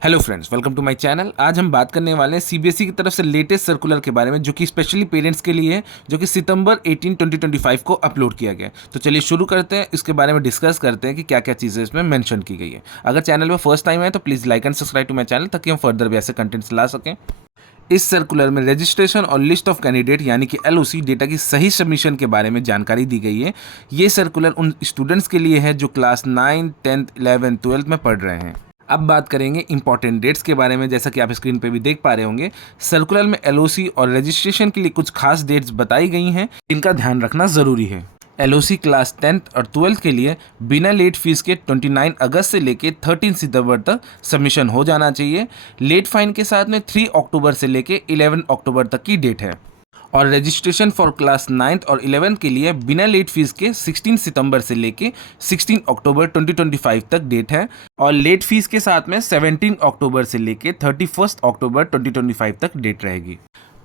Hello friends, welcome to my channel. आज हम बात करने वाले हैं सीबीएसई की तरफ से लेटेस्ट सर्कुलर के बारे में, जो कि स्पेशली पेरेंट्स के लिए है, जो कि सितंबर 18 2025 को अपलोड किया गया है। तो चलिए शुरू करते हैं, इसके बारे में डिस्कस करते हैं कि क्या क्या चीज़ें इसमें मेंशन की गई है। अगर चैनल में फर्स्ट टाइम है तो please like and subscribe to my channel, ताकि हम फर्दर भी ऐसे कंटेंट्स ला सकें। इस सर्कुलर में रजिस्ट्रेशन और लिस्ट ऑफ कैंडिडेट यानी कि एलओसी डेटा की सही सबमिशन के बारे में जानकारी दी गई है। ये सर्कुलर उन स्टूडेंट्स के लिए है जो क्लास 9, 10th, 11th, 12th में पढ़ रहे हैं। अब बात करेंगे इंपॉर्टेंट डेट्स के बारे में। जैसा कि आप स्क्रीन पे भी देख पा रहे होंगे, सर्कुलर में एलओसी और रजिस्ट्रेशन के लिए कुछ खास डेट्स बताई गई हैं, इनका ध्यान रखना ज़रूरी है। एलओसी क्लास 10th और 12th के लिए बिना लेट फीस के 29 अगस्त से लेके 13 सितंबर तक सबमिशन हो जाना चाहिए। लेट फाइन के साथ में 3 अक्टूबर से लेके 11 अक्टूबर तक की डेट है। और रजिस्ट्रेशन फॉर क्लास 9th और 11th के लिए बिना लेट फीस के 16 सितंबर से लेके 16 अक्टूबर 2025 तक डेट है। और लेट फीस के साथ में 17 अक्टूबर से लेके 31 अक्टूबर 2025 तक डेट रहेगी।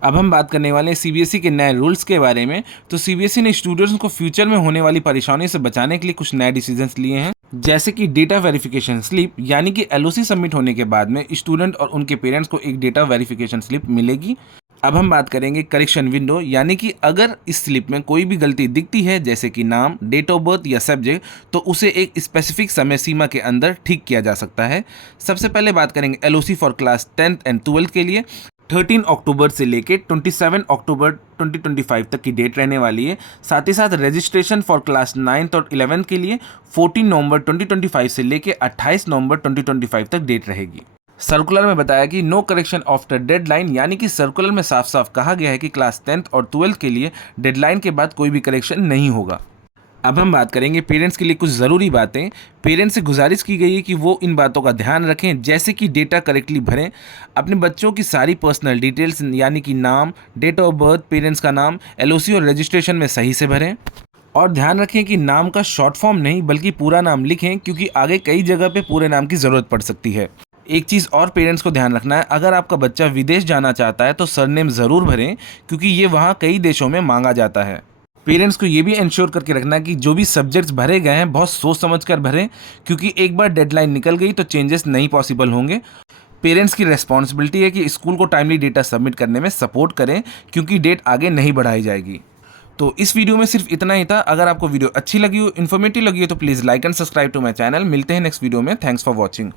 अब हम बात करने वाले हैं सीबीएसई के नए रूल्स के बारे में। तो सीबीएसई ने स्टूडेंट्स को फ्यूचर में होने वाली परेशानियों से बचाने के लिए कुछ नए डिसीजंस लिए हैं, जैसे कि डेटा वेरिफिकेशन स्लिप, यानी कि एलओसी सबमिट होने के बाद में स्टूडेंट और उनके पेरेंट्स को एक डेटा वेरिफिकेशन स्लिप मिलेगी। अब हम बात करेंगे करेक्शन विंडो, यानी कि अगर इस स्लिप में कोई भी गलती दिखती है, जैसे कि नाम, डेट ऑफ बर्थ या सब्जेक्ट, तो उसे एक स्पेसिफिक समय सीमा के अंदर ठीक किया जा सकता है। सबसे पहले बात करेंगे LOC for class 10th and 12th के लिए। 13 अक्टूबर से लेके 27 अक्टूबर 2025 तक की डेट रहने वाली है। साथ ही साथ रजिस्ट्रेशन फॉर क्लास 9th और 11th के लिए 14 नवंबर 2025 से लेके 28 नवंबर 2025 तक डेट रहेगी। सर्कुलर में बताया कि नो करेक्शन आफ्टर डेडलाइन, यानी कि सर्कुलर में साफ साफ कहा गया है कि क्लास 10th और 12th के लिए डेडलाइन के बाद कोई भी करेक्शन नहीं होगा। अब हम बात करेंगे पेरेंट्स के लिए कुछ ज़रूरी बातें। पेरेंट्स से गुजारिश की गई है कि वो इन बातों का ध्यान रखें, जैसे कि डेटा करेक्टली भरें, अपने बच्चों की सारी पर्सनल डिटेल्स यानी कि नाम, डेट ऑफ बर्थ, पेरेंट्स का नाम एलओसी और रजिस्ट्रेशन में सही से भरें। और ध्यान रखें कि नाम का शॉर्ट फॉर्म नहीं बल्कि पूरा नाम लिखें, क्योंकि आगे कई जगह पे पूरे नाम की ज़रूरत पड़ सकती है। एक चीज़ और पेरेंट्स को ध्यान रखना है, अगर आपका बच्चा विदेश जाना चाहता है तो सरनेम ज़रूर भरें, क्योंकि ये वहाँ कई देशों में मांगा जाता है। पेरेंट्स को ये भी इंश्योर करके रखना है कि जो भी सब्जेक्ट्स भरे गए हैं बहुत सोच समझ कर भरें, क्योंकि एक बार डेडलाइन निकल गई तो चेंजेस नहीं पॉसिबल होंगे। पेरेंट्स की रेस्पॉन्सिबिलिटी है कि स्कूल को टाइमली डेटा सबमिट करने में सपोर्ट करें, क्योंकि डेट आगे नहीं बढ़ाई जाएगी। तो इस वीडियो में सिर्फ इतना ही था। अगर आपको वीडियो अच्छी लगी हो, इन्फॉर्मेटिव लगी हो, तो please like and subscribe to my channel. मिलते हैं नेक्स्ट वीडियो में। Thanks for watching.